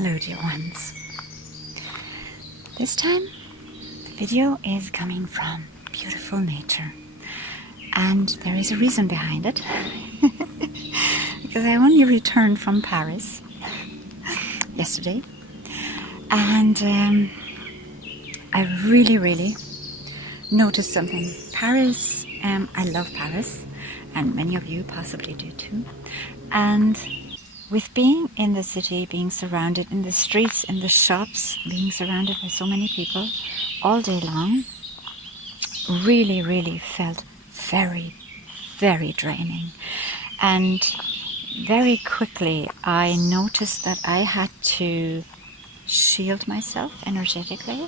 Hello dear ones. This time the video is coming from beautiful nature, and there is a reason behind it. Because I only returned from Paris yesterday, and I really noticed something. Paris, I love Paris, and many of you possibly do too. And with being in the city, being surrounded in the streets, in the shops, being surrounded by so many people all day long, really felt very draining. And very quickly I noticed that I had to shield myself energetically,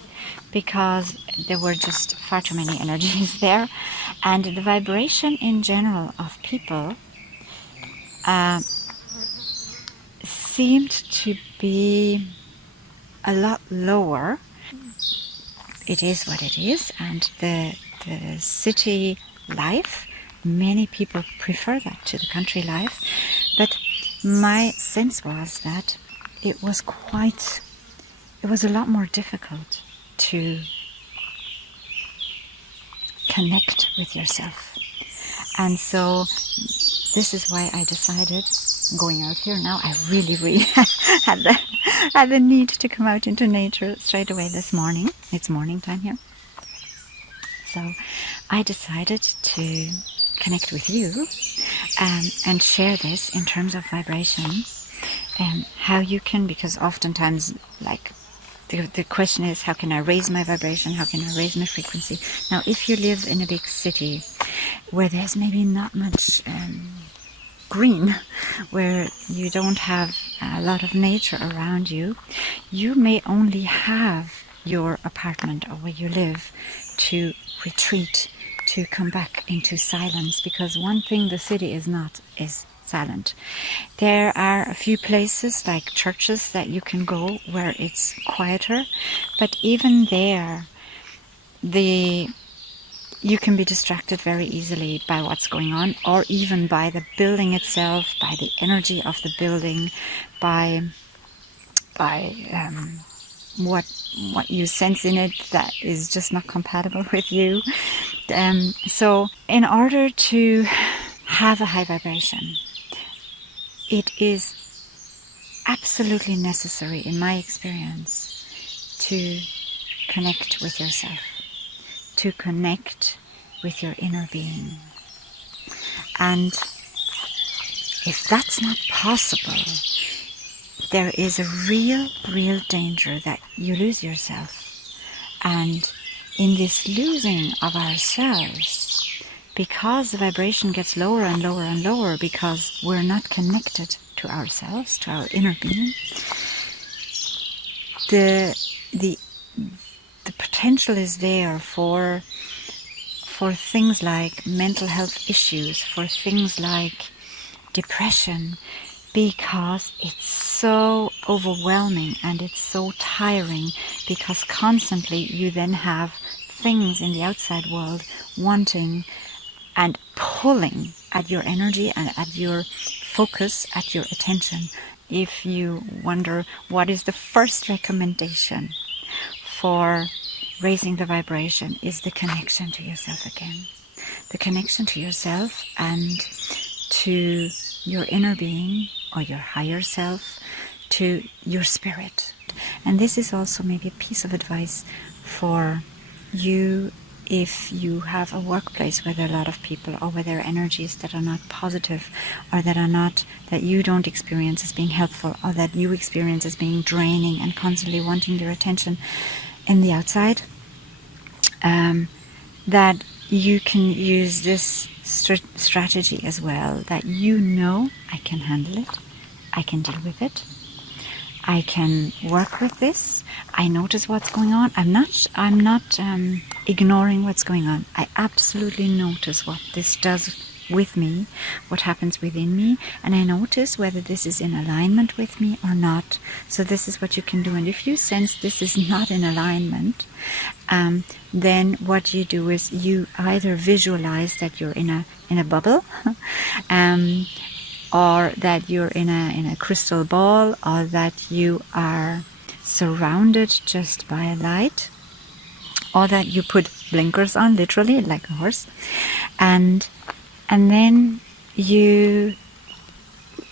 because there were just far too many energies there, and the vibration in general of people seemed to be a lot lower. It is what it is, and the city life, many people prefer that to the country life, but my sense was that it was a lot more difficult to connect with yourself. And so this is why I decided, going out here now, I really had the need to come out into nature straight away this morning. It's morning time here. So I decided to connect with you and share this in terms of vibration, and how you can, because oftentimes, like, the question is, how can I raise my vibration? How can I raise my frequency? Now, if you live in a big city where there's maybe not much green, where you don't have a lot of nature around you, you may only have your apartment or where you live to retreat, to come back into silence, because one thing the city is not is silent. There are a few places like churches that you can go where it's quieter, but even there you can be distracted very easily by what's going on, or even by the building itself, by the energy of the building, by what you sense in it that is just not compatible with you. So in order to have a high vibration, it is absolutely necessary, in my experience, to connect with yourself, to connect with your inner being. And if that's not possible, there is a real danger that you lose yourself. And in this losing of ourselves, because the vibration gets lower and lower, because we're not connected to ourselves, to our inner being, the potential is there for things like mental health issues, for things like depression, because it's so overwhelming and it's so tiring, because constantly you then have things in the outside world wanting and pulling at your energy and at your focus, at your attention. If you wonder what is the first recommendation for raising the vibration, is the connection to yourself again. The connection to yourself and to your inner being or your higher self, to your spirit. And this is also maybe a piece of advice for you if you have a workplace where there are a lot of people, or where there are energies that are not positive, or that you don't experience as being helpful, or that you experience as being draining and constantly wanting your attention in the outside, that you can use this strategy as well, that I can handle it, I can deal with it, I can work with this, I notice what's going on, I'm not ignoring what's going on, I absolutely notice what this does with me, what happens within me, and I notice whether this is in alignment with me or not. So this is what you can do. And if you sense this is not in alignment, then what you do is you either visualize that you're in a bubble, or that you're in a crystal ball, or that you are surrounded just by light, or that you put blinkers on, literally, like a horse, and then you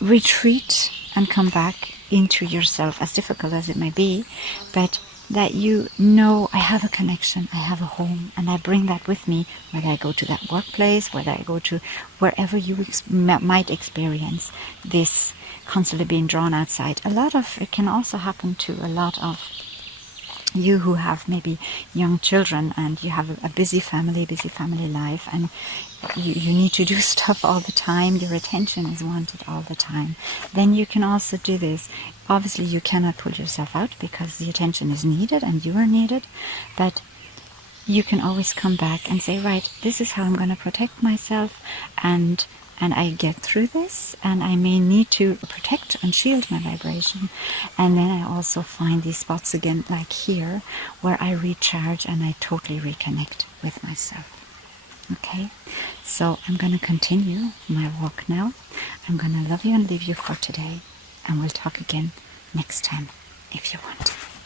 retreat and come back into yourself, as difficult as it may be, but that you know, I have a connection, I have a home, and I bring that with me, whether I go to that workplace, whether I go to wherever you might experience this constantly being drawn outside. A lot of it can also happen to a lot of you who have maybe young children, and you have a busy family life, and you need to do stuff all the time, your attention is wanted all the time. Then you can also do this. Obviously you cannot pull yourself out because the attention is needed and you are needed, but you can always come back and say, right, this is how I'm going to protect myself, and I get through this, and I may need to protect and shield my vibration. And then I also find these spots again, like here, where I recharge and I totally reconnect with myself. Okay, so I'm going to continue my walk now. I'm going to love you and leave you for today, and we'll talk again next time if you want.